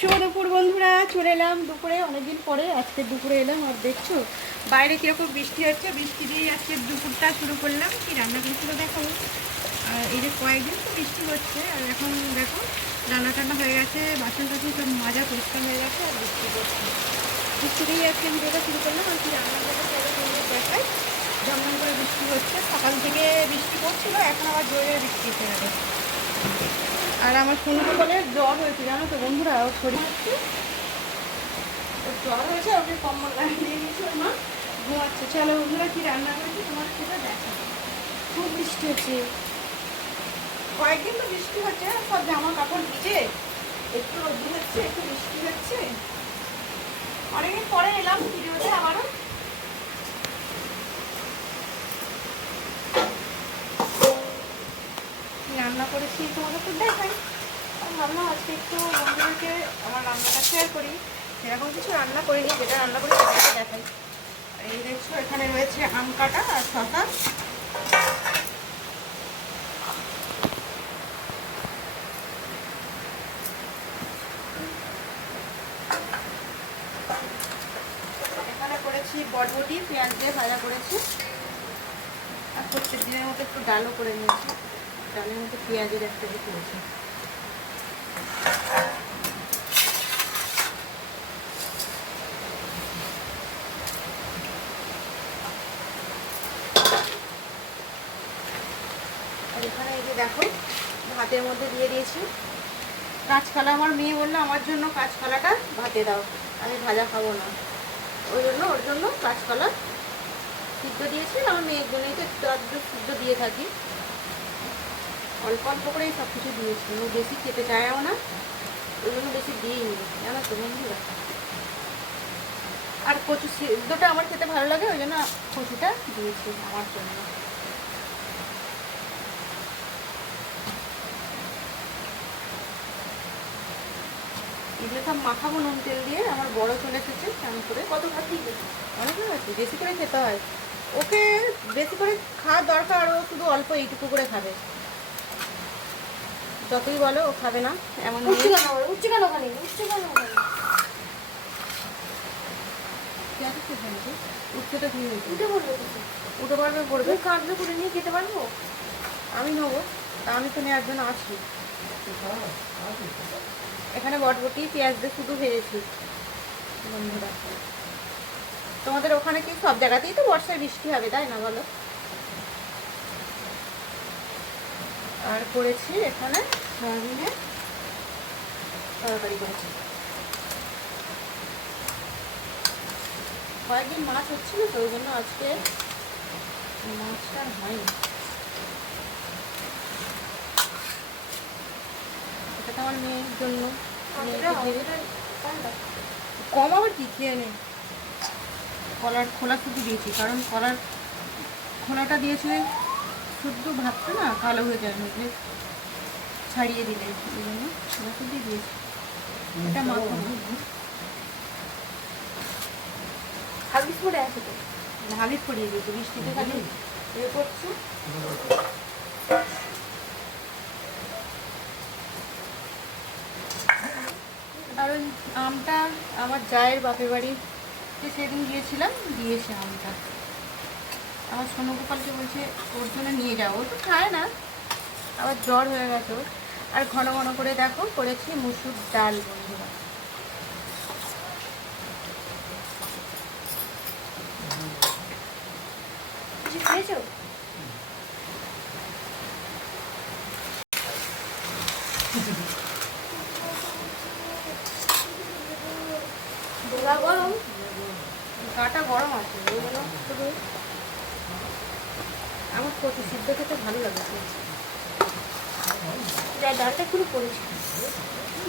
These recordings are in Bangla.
শুভ দুপুর বন্ধুরা, চলে এলাম দুপুরে, অনেকদিন পরে আজকে দুপুরে এলাম। আর দেখছো বাইরে কীরকম বৃষ্টি হচ্ছে, বৃষ্টি দিয়েই আজকে দুপুরটা শুরু করলাম। কি রান্না করেছিল দেখাবো। আর এই যে কয়েকদিন তো বৃষ্টি হচ্ছে, আর এখন দেখো রান্না টান্না হয়ে গেছে, বাসন টাসন সব মাজা পরিষ্কার হয়ে গেছে, আর বৃষ্টি করছে। বৃষ্টি দিয়েই আজকে ভিডিওটা শুরু করলাম। আর কি রান্না করতে দেখাই, ঝমঝম করে বৃষ্টি হচ্ছে, সকাল থেকে বৃষ্টি পড়ছিল, এখন আবার জোরে বৃষ্টি এসে গেছে। আর আমার সোনু বলে জ্বর হয়েছে, জানো তো বন্ধুরা, ওর শরীর হচ্ছে, ওর জ্বর হয়েছে, ওকে কম্বল গায়ে দিয়ে দিয়েছি, ওর মা ঘুমাচ্ছে। চলো বন্ধুরা, কি রান্না করেছি তোমার সেটা দেখো। খুব বৃষ্টি হচ্ছে, কয়েকদিন তো বৃষ্টি হচ্ছে, সব জামা কাপড় ভিজে, একটু রোদ হচ্ছে, একটু বৃষ্টি হচ্ছে। অনেকদিন পরে এলাম ভিডিওতে আবারও। রান্না করেছি তোমাদের তো দেখাই, ভাবলাম আজকে একটু বন্ধুদেরকে আমার রান্নাটা শেয়ার করি। সেরকম কিছু রান্না করিনি, যেটা রান্না করি সেটাকে দেখাই। আর এই দেখছো এখানে রয়েছে আম কাটা আর শসা। এখানে করেছি বটবটি, পেঁয়াজ দিয়ে ভাজা করেছি। আর প্রত্যেক দিনের মতো একটু ডালও করে নিয়েছি, ডালের মধ্যে পেঁয়াজের একটা দিয়ে করেছি। আর এখানে এই যে দেখো ভাতের মধ্যে দিয়ে দিয়েছি কাঁচকলা। আমার মেয়ে বললো আমার জন্য কাঁচকলাটা ভাতে দাও, আমি ভাজা খাবো না, ওই জন্য ওর জন্য কাঁচকলা সিদ্ধ দিয়েছি। আমার মেয়ের জন্যই তো একটু আধটু সিদ্ধ দিয়ে থাকি, অল্প অল্প করেই সব কিছু দিয়েছি। ও বেশি খেতে চায়ও না, ওই জন্য বেশি দিইনি, জানো তো বন্ধুরা। আর কচু সিদ্ধটা আমার খেতে ভালো লাগে, ওই জন্য কচুটা দিয়েছি আমার জন্য। এগুলো সব মাখাবো নুন তেল দিয়ে। আমার বড় চলে এসেছে কেমন করে, কত ভাত দিয়ে গেছে, অনেক আছে, বেশি করে খেতে হয়। ওকে বেশি করে খাওয়ার দরকার, ও শুধু অল্প এইটুকু করে খাবে, যতই বলো ও খাবে না। এমন উঠছে কেন ওখানে, উঠতে তো কি হয়েছে, উঠে পারবে, পড়বে, কাঁদবে, করে নিয়ে খেতে পারবো, আমি নেবো, তা আমি তো নেওয়ার জন্য আছি। এখানে বটবটি পেঁয়াজ দিয়ে শুধু ভেজেছি বন্ধুরা। তোমাদের ওখানে কি সব জায়গাতেই তো বর্ষায় বৃষ্টি হবে, তাই না বলো? আর করেছি এখানে সয়াবিনের তরকারি করেছি। কয়েকদিন মাছ হচ্ছিল তো, ওই জন্য আজকে মাছটা হয়নি। এটা তো আমার মেয়ের জন্য, কম আবার কি খেয়ে নেই। কলার খোলা শুধু দিয়েছি, কারণ কলার খোলাটা দিয়েছি শুদ্ধ ভাতটা না কালো হয়ে যায়, মধ্যে ছাড়িয়ে দিলে, এই জন্য খোলা শুদ্ধ দিয়েছি। এটা মাখো হাগিস পরে আছে তো, হাগিস পরিয়ে দিয়েছি, বৃষ্টিতে খালি ইয়ে করছে। আর ওই আমটা আমার জায়ের বাপের বাড়িতে সেদিন গিয়েছিলাম, দিয়েছে আমটা। আমার সোনু গোপালকে বলছে ওর জন্য নিয়ে যাও, ও তো খায় না, আবার জ্বর হয়ে গেছে ওর। আর ঘন ঘন করে দেখো করেছি মুসুর ডাল বন্ধুরা। খেয়েছো? গরম, গাটা গরম আছে, ওই জন্য শুধু আমার কচু সিদ্ধ খেতে ভালো লাগে। ডালটা একটু করেছি,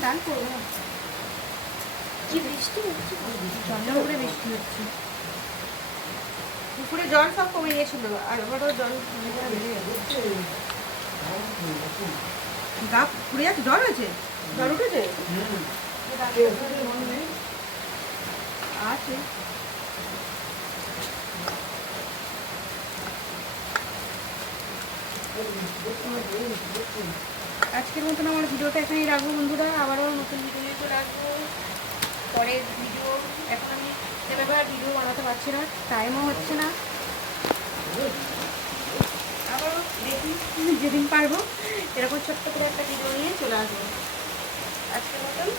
ডাল করবো না, কি বৃষ্টি হচ্ছে, ঝমঝম করে বৃষ্টি হচ্ছে। পুকুরে জল সব কমে গেছিল, আর এবারও জল গা পুড়ে যাচ্ছে, জল আছে, জল উঠেছে আছে। আজকের মতন আমার ভিডিওটা এখানেই রাখবো বন্ধুরা, আবারও নতুন ভিডিও চলে আসবো। পরের ভিডিও এখন আমি সেভাবে আর ভিডিও বানাতে পারছি না, টাইমও হচ্ছে না। আবারও দেখি যেদিন পারবো এরকম ছোট্ট করে একটা ভিডিও নিয়ে চলে আসবো। আজকের মতন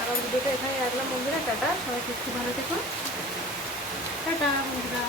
আবার ভিডিওটা এখানে রাখলাম বন্ধুরা। টাটা, সবাই খুব ভালো থেকো। টাটা বন্ধুরা।